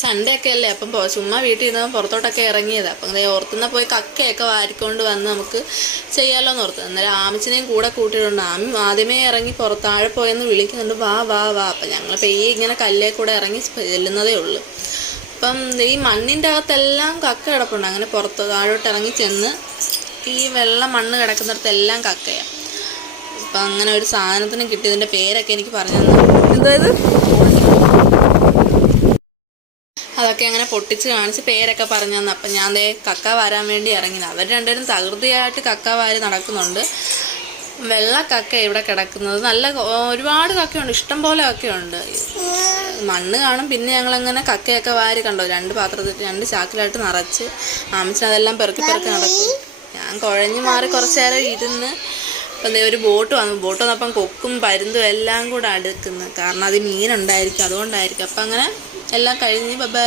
Sunday ഒക്കെ അല്ലേ, അപ്പം ചുമ്മാ വീട്ടിൽ ഇരുന്നപ്പോൾ പുറത്തോട്ടൊക്കെ ഇറങ്ങിയത്. അപ്പം അങ്ങനെ ഓർത്തുന്ന പോയി കക്കയൊക്കെ വാരിക്കൊണ്ട് വന്ന് നമുക്ക് ചെയ്യാമല്ലോ എന്ന് ഓർത്ത്. അന്നേരം ആമിച്ചിനെയും കൂടെ കൂട്ടിയിട്ടുണ്ട്. ആമി ആദ്യമേ ഇറങ്ങി താഴെ പോയെന്ന് വിളിക്കുന്നുണ്ട്, വാ വാ വാ. അപ്പം ഞങ്ങൾ പെയ്യെ ഇങ്ങനെ കല്ലേ കൂടെ ഇറങ്ങി ചെല്ലുന്നതേ ഉള്ളൂ. അപ്പം ഈ മണ്ണിൻ്റെ അകത്തെല്ലാം കക്ക കിടപ്പുണ്ട്. അങ്ങനെ താഴോട്ട് ഇറങ്ങി ചെന്ന് ഈ വെള്ളം മണ്ണ് കിടക്കുന്നിടത്തെല്ലാം കക്കയാണ്. അപ്പം അങ്ങനെ ഒരു സാധനത്തിന് കിട്ടിയതിൻ്റെ പേരൊക്കെ എനിക്ക് പറഞ്ഞു തന്നു. എന്തായത് അതൊക്കെ അങ്ങനെ പൊട്ടിച്ച് കാണിച്ച് പേരൊക്കെ പറഞ്ഞു തന്നു. അപ്പം ഞാൻ കക്ക വാരാൻ വേണ്ടി ഇറങ്ങിയത്. അവർ രണ്ടുപേരും തകൃതിയായിട്ട് കക്ക വാരി നടക്കുന്നുണ്ട്. വെള്ള കക്ക ഇവിടെ കിടക്കുന്നത്. നല്ല ഒരുപാട് കക്കയുണ്ട്, ഇഷ്ടം പോലെ കക്കയുണ്ട്. മണ്ണ് കാണും. പിന്നെ ഞങ്ങളങ്ങനെ കക്കയൊക്കെ വാരി കണ്ടോ, 2 പാത്രത്തിൽ 2 ചാക്കിലായിട്ട് നിറച്ച് അതെല്ലാം പെറുക്കി നടക്കും. ഞാൻ കുഴഞ്ഞു മാറി കുറച്ച് നേരം ഇരുന്ന്. അപ്പം ഒരു ബോട്ട് വന്നപ്പം കൊക്കും പരുന്തും എല്ലാം കൂടെ അടുക്കുന്നു. കാരണം അത് മീനുണ്ടായിരിക്കും, അതുകൊണ്ടായിരിക്കും. അപ്പം അങ്ങനെ എല്ലാം കഴിഞ്ഞ് ബൈ.